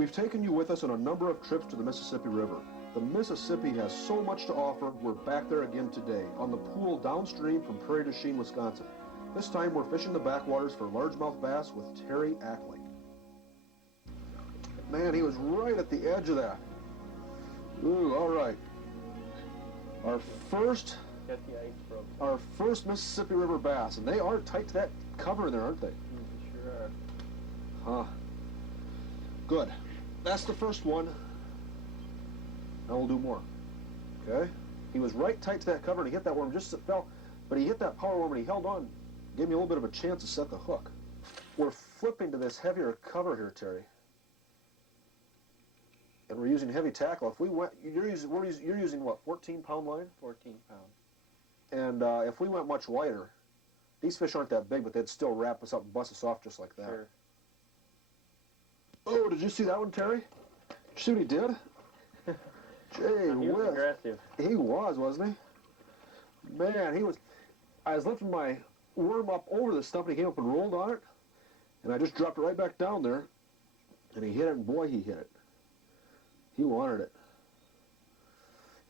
We've taken you with us on a number of trips to the Mississippi River. The Mississippi has so much to offer. We're back there again today on the pool downstream from Prairie du Chien, Wisconsin. This time we're fishing the backwaters for largemouth bass with Terry Ackley. Man, he was right at the edge of that. Ooh, all right. Our first Mississippi River bass, and they are tight to that cover in there, aren't they? Sure are. Huh. Good. That's the first one. Now we'll do more. Okay? He was right tight to that cover, and he hit that worm just as it fell, but he hit that power worm, and he held on, gave me a little bit of a chance to set the hook. We're flipping to this heavier cover here, Terry. And we're using heavy tackle. If we went, you're using what, 14-pound line? 14 pound. And if we went much lighter, these fish aren't that big, but they'd still wrap us up and bust us off just like that. Sure. Oh, did you see that one, Terry? Did you see what he did? Gee He was whiz. aggressive. He was, wasn't he? Man, he was. I was lifting my worm up over the stump, and he came up and rolled on it, and I just dropped it right back down there, and he hit it, and boy, he hit it. He wanted it.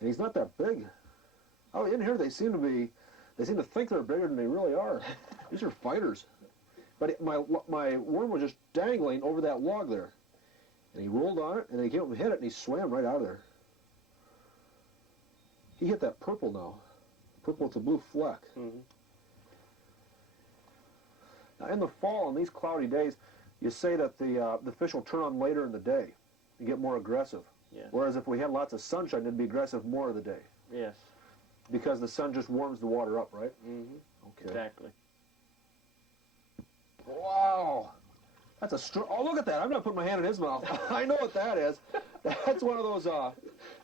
And he's not that big. Oh, in here they seem to think they're bigger than they really are. These are fighters. But my worm was just dangling over that log there. And he rolled on it, and then he came up and hit it, and he swam right out of there. He hit that purple now. Purple with the blue fleck. Mm-hmm. Now, in the fall, on these cloudy days, you say that the fish will turn on later in the day and get more aggressive. Yes. Whereas if we had lots of sunshine, it'd be aggressive more of the day. Yes. Because the sun just warms the water up, right? Mm-hmm. Okay. Exactly. Wow. That's a oh, look at that. I'm not putting my hand in his mouth. I know what that is. That's one of those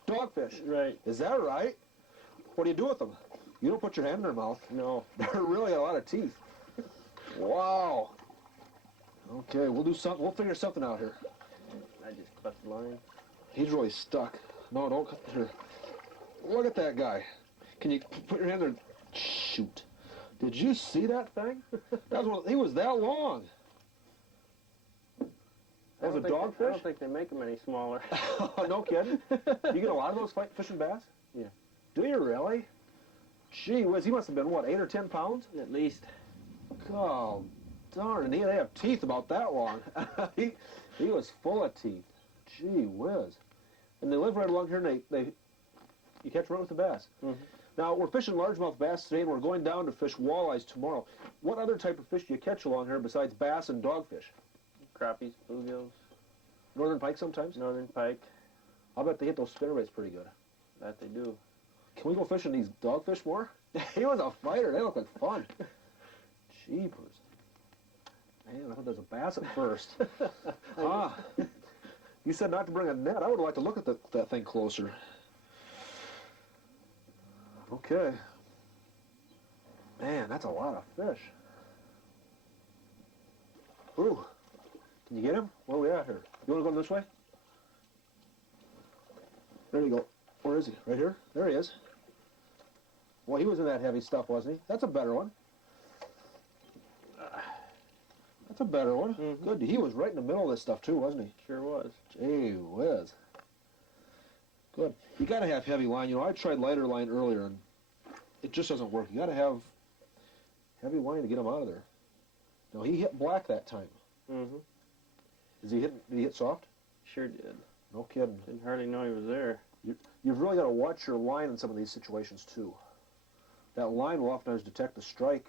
dogfish. Right. Is that right? What do you do with them? You don't put your hand in their mouth. No. They're really a lot of teeth. Wow. Okay, we'll do something. We'll figure something out here. I just cut the line. He's really stuck. No, don't cut here. Look at that guy. Can you put your hand there? Shoot. Did you see that thing? That was he was that long. That was a dogfish? I don't think they make them any smaller. No kidding? You get a lot of those fishing bass? Yeah. Do you really? Gee whiz, he must have been, what, 8 or 10 pounds? At least. Oh, darn, and they have teeth about that long. he was full of teeth. Gee whiz. And they live right along here, and you catch right with the bass. Mm-hmm. Now, we're fishing largemouth bass today, and we're going down to fish walleyes tomorrow. What other type of fish do you catch along here besides bass and dogfish? Crappies, bluegills. Northern pike sometimes? Northern pike. I'll bet they hit those spinnerbaits pretty good. That they do. Can we go fishing these dogfish more? He was a fighter. They look like fun. Jeepers. Man, I thought there was a bass at first. You said not to bring a net. I would like to look at that thing closer. Okay. Man, that's a lot of fish. Ooh. Can you get him? Where are we at here? You want to go this way? There you go. Where is he? Right here? There he is. Well, he was in that heavy stuff, wasn't he? That's a better one. That's a better one. Mm-hmm. Good. He was right in the middle of this stuff, too, wasn't he? Sure was. Gee whiz. Good. You got to have heavy line. You know, I tried lighter line earlier, and it just doesn't work. You got to have heavy line to get him out of there. No, he hit black that time. Mm-hmm. Did he hit soft? Sure did. No kidding. Didn't hardly know he was there. You've really got to watch your line in some of these situations, too. That line will oftentimes detect a strike.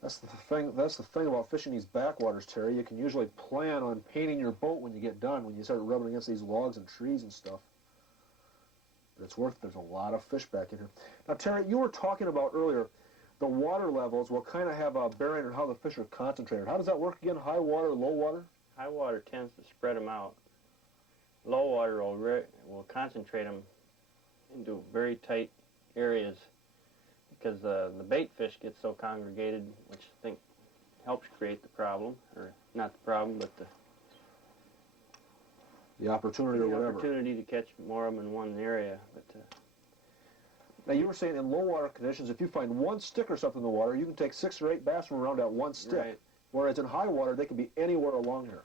That's the thing about fishing these backwaters, Terry. You can usually plan on painting your boat when you get done, when you start rubbing against these logs and trees and stuff. But it's worth it. There's a lot of fish back in here. Now, Terry, you were talking about earlier the water levels will kind of have a bearing on how the fish are concentrated. How does that work again? High water, low water? High water tends to spread them out. Low water will concentrate them into very tight areas because the bait fish get so congregated, which I think helps create the problem, or not the problem, but the opportunity or whatever. The opportunity to catch more of them in one area. But now, you were saying in low water conditions, if you find one stick or something in the water, you can take 6 or 8 bass from around that one stick. Right. Whereas in high water, they can be anywhere along here.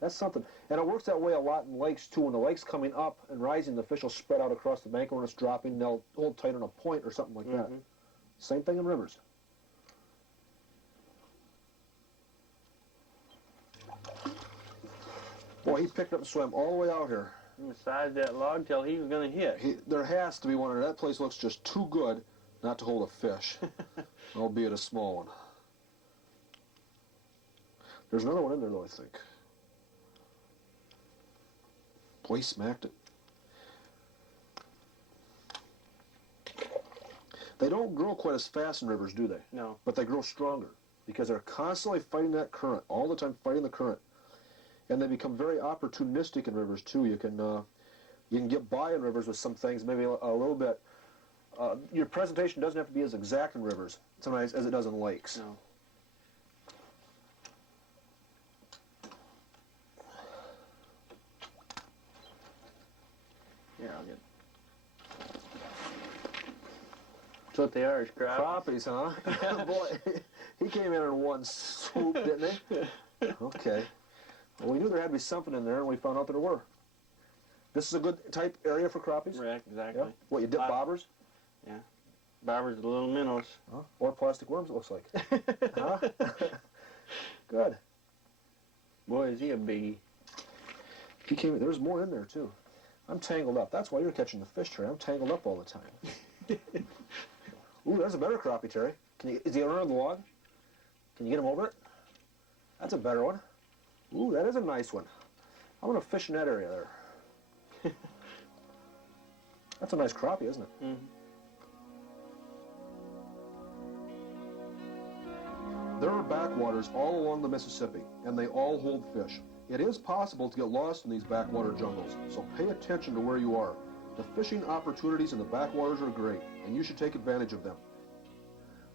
That's something. And it works that way a lot in lakes, too. When the lake's coming up and rising, the fish will spread out across the bank. When it's dropping, they'll hold tight on a point or something like that. Same thing in rivers. Boy, he picked up and swam all the way out here. He massaged that log till he was going to hit. There has to be one in there. That place looks just too good not to hold a fish, albeit a small one. There's another one in there, though, I think. Boy, he smacked it. They don't grow quite as fast in rivers, do they? No. But they grow stronger because they're constantly fighting that current, all the time fighting the current. And they become very opportunistic in rivers, too. You can get by in rivers with some things, maybe a little bit. Your presentation doesn't have to be as exact in rivers sometimes as it does in lakes. No. Here, I'll get. That's what they are, is crappies. Crappies, huh? Boy, he came in one swoop, didn't he? Okay. Well, we knew there had to be something in there, and we found out there were. This is a good type area for crappies? Right, exactly. Yeah. What, you dip bobbers? Yeah. Bobbers are little minnows. Huh? Or plastic worms, it looks like. Huh? Good. Boy, is he a biggie. He came. There's more in there, too. I'm tangled up. That's why you're catching the fish, Terry. I'm tangled up all the time. Ooh, there's a better crappie, Terry. Is he around the log? Can you get him over it? That's a better one. Ooh, that is a nice one. I'm going to fish in that area there. That's a nice crappie, isn't it? Mm-hmm. There are backwaters all along the Mississippi, and they all hold fish. It is possible to get lost in these backwater jungles, so pay attention to where you are. The fishing opportunities in the backwaters are great, and you should take advantage of them.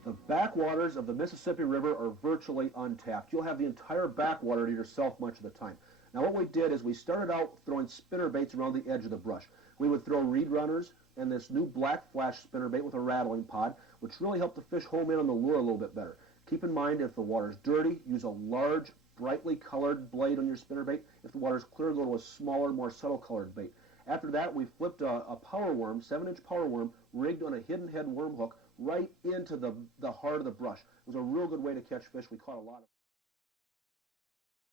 The backwaters of the Mississippi River are virtually untapped. You'll have the entire backwater to yourself much of the time. Now what we did is we started out throwing spinner baits around the edge of the brush. We would throw reed runners and this new black flash spinner bait with a rattling pod, which really helped the fish home in on the lure a little bit better. Keep in mind, if the water's dirty, use a large, brightly colored blade on your spinnerbait. If the water's clear, go to a smaller, more subtle colored bait. After that, we flipped a power worm, 7-inch power worm, rigged on a hidden head worm hook right into the heart of the brush. It was a real good way to catch fish. We caught a lot of